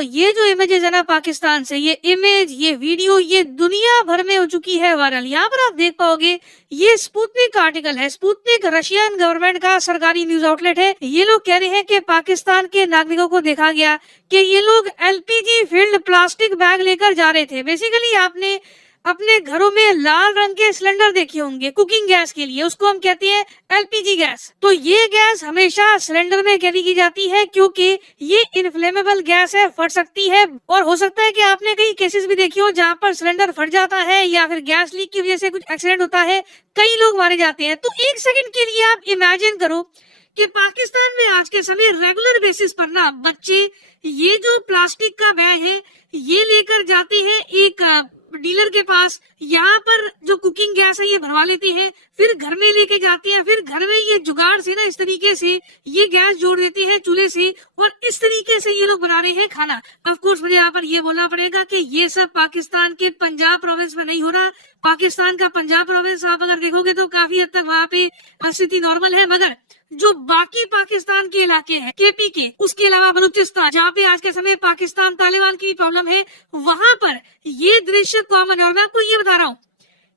तो ये जो इमेजेस है ना पाकिस्तान से, ये इमेज, ये वीडियो, ये दुनिया भर में हो चुकी है वायरल। यहाँ पर आप देख पाओगे ये स्पुतनिक का आर्टिकल है। स्पुतनिक रशियन गवर्नमेंट का सरकारी न्यूज आउटलेट है। ये लोग कह रहे हैं कि पाकिस्तान के नागरिकों को देखा गया कि ये लोग एलपीजी फिल्ड प्लास्टिक बैग लेकर जा रहे थे। बेसिकली आपने अपने घरों में लाल रंग के सिलेंडर देखे होंगे कुकिंग गैस के लिए, उसको हम कहते हैं एलपीजी गैस। तो ये गैस हमेशा सिलेंडर में कैरी की जाती है क्योंकि ये इनफ्लेमेबल गैस है, फट सकती है। और हो सकता है कि आपने कई केसेस भी देखी हो जहाँ पर सिलेंडर फट जाता है या फिर गैस लीक की वजह से कुछ एक्सीडेंट होता है, कई लोग मारे जाते हैं। तो एक सेकंड के लिए आप इमेजिन करो कि पाकिस्तान में आज के समय रेगुलर बेसिस पर ना बच्चे ये जो प्लास्टिक का बैग है ये लेकर जाते हैं एक डीलर के पास, यहाँ पर जो कुकिंग गैस है ये भरवा लेते हैं, फिर घर में लेके जाते हैं, फिर घर में ये जुगाड़ से ना इस तरीके से ये गैस जोड़ देते हैं चूल्हे से और इस तरीके से ये लोग बना रहे हैं खाना। ऑफ कोर्स मुझे यहाँ पर ये बोलना पड़ेगा कि ये सब पाकिस्तान के पंजाब प्रोविंस में नहीं हो रहा। पाकिस्तान का पंजाब प्रोविंस आप अगर देखोगे तो काफी हद तक वहाँ पे स्थिति नॉर्मल है, मगर जो बाकी पाकिस्तान के इलाके हैं केपी के, उसके अलावा बलूचिस्तान जहाँ पे आज के समय पाकिस्तान तालिबान की प्रॉब्लम है, वहां पर ये दृश्य कॉमन है। और मैं आपको ये बता रहा हूँ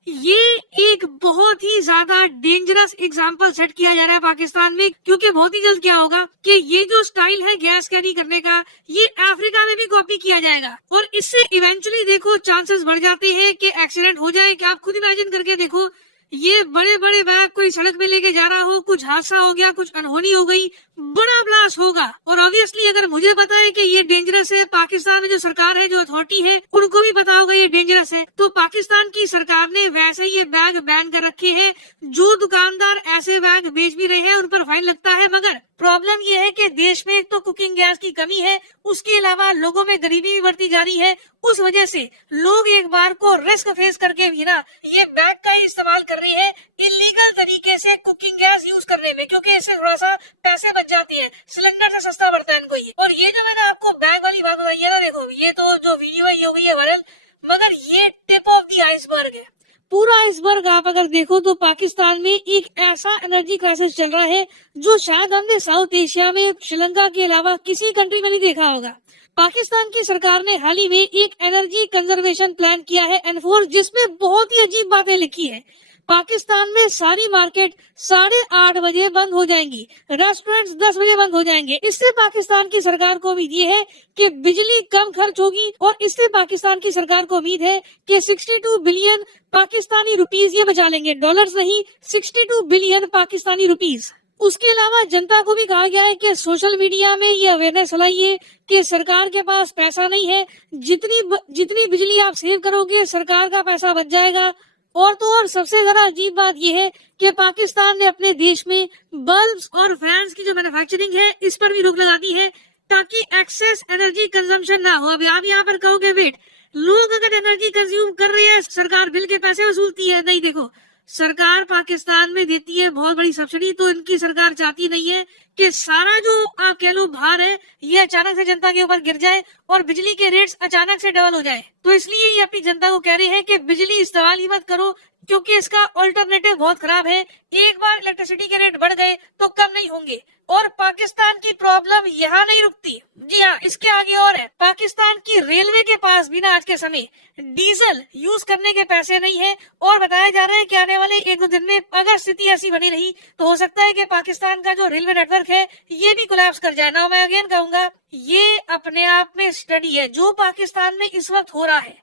ये एक बहुत ही ज्यादा डेंजरस एग्जाम्पल सेट किया जा रहा है पाकिस्तान में, क्योंकि बहुत ही जल्द क्या होगा कि ये जो स्टाइल है गैस कैरी करने का ये अफ्रीका में भी कॉपी किया जाएगा और इससे इवेंचुअली देखो चांसेस बढ़ जाते हैं कि एक्सीडेंट हो जाए। कि आप खुद इमेजिन करके देखो ये बड़े बड़े बैग कोई सड़क पे लेके जा रहा हो, कुछ हादसा हो गया, कुछ अनहोनी हो गई, बड़ा ब्लास्ट होगा। और ऑब्वियसली अगर मुझे पता है कि ये डेंजरस है, पाकिस्तान में जो सरकार है, जो अथॉरिटी है, उनको भी पता होगा ये डेंजरस है, तो पाकिस्तान की सरकार ने वैसे ये बैग बैन कर रखे हैं। जो दुकानदार ऐसे बैग बेच भी रहे हैं उन पर फाइन लगता है। मगर प्रॉब्लम ये है कि देश में एक तो कुकिंग गैस की कमी है, उसके अलावा लोगों में गरीबी भी बढ़ती जा रही है। उस वजह से लोग एक बार को रिस्क फेस करके भी ना ये बैग का इस्तेमाल कर रही है इलीगल तरीके से कुकिंग गैस यूज करने में, क्योंकि इससे थोड़ा सा पैसे बच जाती है, सिलेंडर से सस्ता पड़ता है इनको ये। और ये जो मैंने आपको बैग वाली बात बताई है ना, देखो ये तो जो वीडियो है ये हो गई है वायरल, मगर ये टिप ऑफ द आइसबर्ग है। पूरा आइसबर्ग आप अगर देखो तो पाकिस्तान में एक ऐसा एनर्जी क्राइसिस चल रहा है जो शायद हमने साउथ एशिया में श्रीलंका के अलावा किसी कंट्री में नहीं देखा होगा। पाकिस्तान की सरकार ने हाल ही में एक एनर्जी कंजर्वेशन प्लान किया है एनफोर्स, जिसमें बहुत ही अजीब बातें लिखी है। पाकिस्तान में सारी मार्केट 8:30 बजे बंद हो जाएंगी, रेस्टोरेंट्स 10 बजे बंद हो जाएंगे। इससे पाकिस्तान की सरकार को उम्मीद ये है कि बिजली कम खर्च होगी और इससे पाकिस्तान की सरकार को उम्मीद है कि 62 बिलियन पाकिस्तानी रुपीस ये बचा लेंगे, डॉलर्स नहीं, 62 बिलियन पाकिस्तानी रुपीस। उसके अलावा जनता को भी कहा गया है कि सोशल मीडिया में ये अवेयरनेस फैलाइए कि सरकार के पास पैसा नहीं है, जितनी बिजली आप सेव करोगे सरकार का पैसा बच जाएगा। और तो और सबसे ज्यादा अजीब बात यह है कि पाकिस्तान ने अपने देश में बल्ब्स और फैंस की जो मैन्युफैक्चरिंग है इस पर भी रोक लगा दी है ताकि एक्सेस एनर्जी कंजम्पशन ना हो। अभी आप यहाँ पर कहोगे वेट, लोग अगर एनर्जी कंज्यूम कर रहे हैं सरकार बिल के पैसे वसूलती है? नहीं, देखो सरकार पाकिस्तान में देती है बहुत बड़ी सब्सिडी, तो इनकी सरकार चाहती नहीं है कि सारा जो आप कह लो भार है ये अचानक से जनता के ऊपर गिर जाए और बिजली के रेट्स अचानक से डबल हो जाए। तो इसलिए ये अपनी जनता को कह रहे हैं कि बिजली इस्तेमाल ही मत करो, क्योंकि इसका ऑल्टरनेटिव बहुत खराब है। एक बार इलेक्ट्रिसिटी के रेट बढ़ गए तो कम नहीं होंगे। और पाकिस्तान की प्रॉब्लम यहाँ नहीं रुकती, जी हाँ, इसके आगे और है। पाकिस्तान की रेलवे के पास भी ना आज के समय डीजल यूज करने के पैसे नहीं है और बताया जा रहा है कि आने वाले 1-2 दिन में अगर स्थिति ऐसी बनी रही तो हो सकता है कि पाकिस्तान का जो रेलवे नेटवर्क है ये भी कोलैप्स कर जाए ना। मैं अगेन कहूंगा ये अपने आप में स्टडी है जो पाकिस्तान में इस वक्त हो रहा है।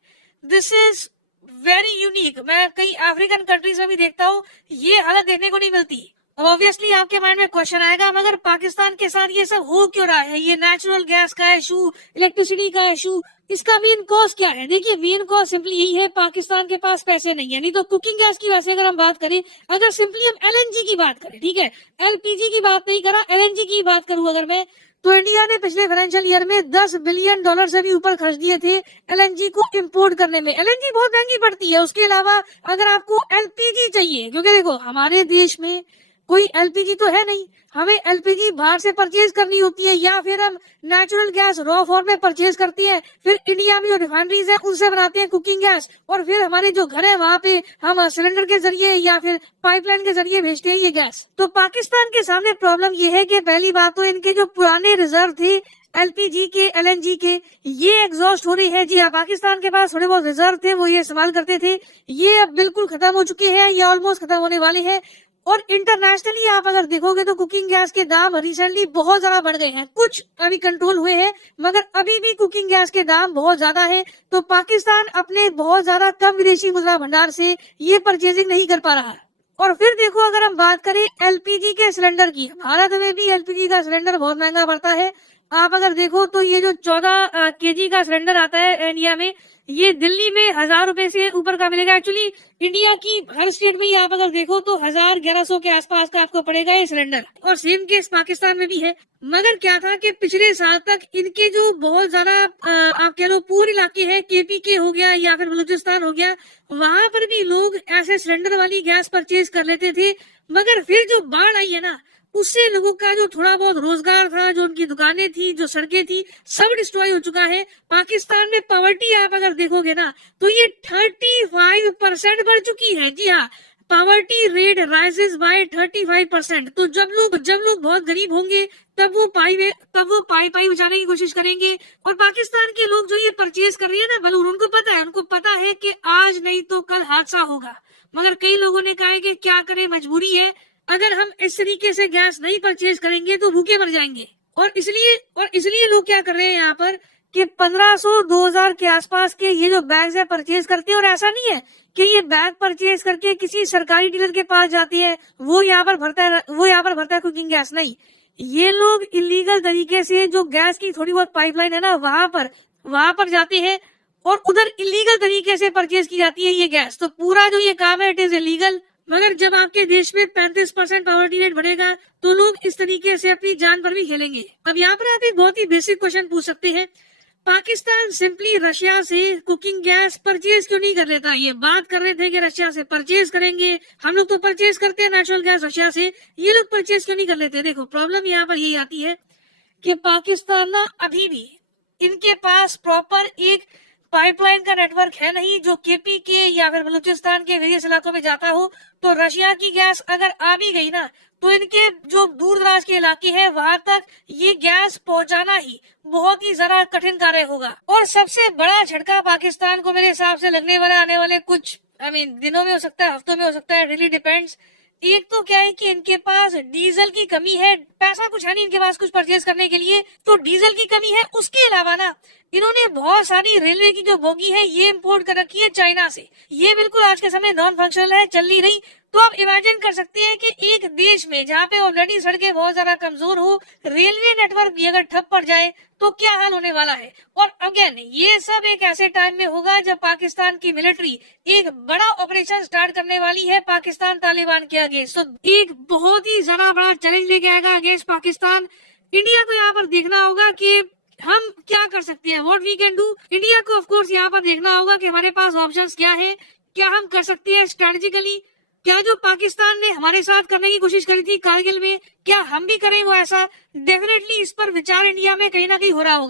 This is very unique. मैं कई अफ्रीकन कंट्रीज में भी देखता हूँ ये हालत देखने को नहीं मिलती। अब ऑब्वियसली आपके माइंड में क्वेश्चन आएगा, मगर पाकिस्तान के साथ ये सब हो क्यों रहा है? ये नेचुरल गैस का इशू, इलेक्ट्रिसिटी का इशू, इसका मेन कॉज क्या है? देखिए मेन कॉज सिंपली यही है, पाकिस्तान के पास पैसे नहीं है। नहीं तो कुकिंग गैस की वैसे अगर हम बात करें, अगर सिंपली हम एलएनजी की बात करें, ठीक है, एलपीजी की बात नहीं करा, एलएनजी की बात करूं अगर मैं, तो इंडिया ने पिछले फाइनेंशियल ईयर में $10 बिलियन से भी ऊपर खर्च दिए थे एलएनजी को इंपोर्ट करने में। एलएनजी बहुत महंगी पड़ती है। उसके अलावा अगर आपको एलपीजी चाहिए, क्योंकि देखो हमारे देश में कोई एलपीजी तो है नहीं, हमें एलपीजी बाहर से परचेज करनी होती है या फिर हम नेचुरल गैस रॉ फॉर्म में परचेज करते हैं, फिर इंडिया में जो रिफाइनरीज है उनसे बनाते हैं कुकिंग गैस, और फिर हमारे जो घर है वहाँ पे हम सिलेंडर के जरिए या फिर पाइपलाइन के जरिए भेजते हैं ये गैस। तो पाकिस्तान के सामने प्रॉब्लम ये है कि पहली बात तो इनके जो पुराने रिजर्व थे एलपीजी के, एलएनजी के, ये एग्जॉस्ट हो रही है। जी हाँ, पाकिस्तान के पास थोड़े बहुत रिजर्व थे, वो ये इस्तेमाल करते थे, ये अब बिल्कुल खत्म हो चुके हैं, ये ऑलमोस्ट खत्म होने वाले हैं। और इंटरनेशनली आप अगर देखोगे तो कुकिंग गैस के दाम रिसेंटली बहुत ज्यादा बढ़ गए हैं। कुछ अभी कंट्रोल हुए हैं, मगर अभी भी कुकिंग गैस के दाम बहुत ज्यादा है। तो पाकिस्तान अपने बहुत ज्यादा कम विदेशी मुद्रा भंडार से ये परचेजिंग नहीं कर पा रहा है। और फिर देखो, अगर हम बात करें एलपीजी के सिलेंडर की, भारत में भी एलपीजी का सिलेंडर बहुत महंगा पड़ता है। आप अगर देखो तो ये जो 14 केजी का सिलेंडर आता है इंडिया में, ये दिल्ली में 1000 रुपए से ऊपर का मिलेगा। एक्चुअली इंडिया की हर स्टेट में ही आप अगर देखो तो 1000-1100 के आसपास का आपको पड़ेगा ये सिलेंडर। और सेम केस पाकिस्तान में भी है। मगर क्या था कि पिछले साल तक इनके जो बहुत ज्यादा आप कह लो पूर इलाके हैं, केपी के हो गया या फिर बलूचिस्तान हो गया, वहां पर भी लोग ऐसे सिलेंडर वाली गैस परचेज कर लेते थे। मगर फिर जो बाढ़ आई है ना, उससे लोगों का जो थोड़ा बहुत रोजगार था, जो उनकी दुकानें थी, जो सड़कें थी, सब डिस्ट्रॉय हो चुका है। पाकिस्तान में पॉवर्टी आप अगर देखोगे ना तो ये 35% बढ़ चुकी है। जी हाँ, पॉवर्टी रेट राइजेस बाय 35%। तो जब लोग बहुत गरीब होंगे तब वो पाई बचाने की कोशिश करेंगे। और पाकिस्तान के लोग जो ये परचेज कर रही है ना बलून, उनको पता है कि आज नहीं तो कल हादसा होगा। मगर कई लोगों ने कहा है कि क्या करें, मजबूरी है, अगर हम इस तरीके से गैस नहीं परचेज करेंगे तो भूखे मर जाएंगे। और इसलिए लोग क्या कर रहे हैं यहाँ पर कि 1500-2000 के आसपास के ये जो बैग्स है परचेज करते हैं। और ऐसा नहीं है कि ये बैग परचेज करके किसी सरकारी डीलर के पास जाती है, वो यहाँ पर भरता है कुकिंग गैस। नहीं, ये लोग इलीगल तरीके से जो गैस की थोड़ी बहुत पाइपलाइन है ना, वहां पर जाते हैं और उधर इलीगल तरीके से परचेज की जाती है ये गैस। तो पूरा जो ये काम है इट इज इलीगल। मगर जब आपके देश में 35% पॉवर्टी रेट बढ़ेगा तो लोग इस तरीके से अपनी जान पर भी खेलेंगे। अब यहाँ पर आप एक बहुत ही बेसिक क्वेश्चन पूछ सकते हैं, पाकिस्तान सिंपली रशिया से कुकिंग गैस परचेज क्यों नहीं कर लेता? ये बात कर रहे थे कि रशिया से परचेज करेंगे, हम लोग तो परचेज करते हैं नेचुरल गैस रशिया से, ये लोग परचेज क्यों नहीं कर लेते? देखो, प्रॉब्लम यहाँ पर यही आती है कि पाकिस्तान ना अभी भी इनके पास प्रॉपर एक पाइपलाइन का नेटवर्क है नहीं जो केपी के या फिर बलूचिस्तान के वेरियस इलाकों में जाता हो। तो रशिया की गैस अगर आ भी गई ना तो इनके जो दूर दराज के इलाके हैं वहां तक ये गैस पहुंचाना ही बहुत ही ज्यादा कठिन कार्य होगा। और सबसे बड़ा झटका पाकिस्तान को मेरे हिसाब से लगने वाला आने वाले कुछ दिनों में हो सकता है, हफ्तों में हो सकता है, रियली डिपेंड्स। एक तो क्या है कि इनके पास डीजल की कमी है, पैसा कुछ है नहीं इनके पास कुछ परचेज करने के लिए, तो डीजल की कमी है। उसके अलावा ना इन्होंने बहुत सारी रेलवे की जो बोगी है ये इंपोर्ट कर रखी है चाइना से, ये बिल्कुल आज के समय नॉन फंक्शनल है, चल नहीं रही। तो आप इमेजिन कर सकते हैं कि एक देश में जहाँ पे ऑलरेडी सड़कें बहुत ज्यादा कमजोर हो, रेलवे नेटवर्क भी अगर ठप पड़ जाए तो क्या हाल होने वाला है। और अगेन ये सब एक ऐसे टाइम में होगा जब पाकिस्तान की मिलिट्री एक बड़ा ऑपरेशन स्टार्ट करने वाली है पाकिस्तान तालिबान के अगेंस्ट। तो एक बहुत ही ज्यादा बड़ा चैलेंज लेके आएगा अगेंस्ट पाकिस्तान। इंडिया को यहाँ पर देखना होगा कि हम क्या कर सकते हैं, what we can do. India को ऑफ कोर्स यहाँ पर देखना होगा कि हमारे पास ऑप्शंस क्या है, क्या हम कर सकते हैं स्ट्रेटेजिकली, क्या जो पाकिस्तान ने हमारे साथ करने की कोशिश करी थी कारगिल में, क्या हम भी करें वो ऐसा। डेफिनेटली इस पर विचार इंडिया में कहीं ना कहीं हो रहा होगा।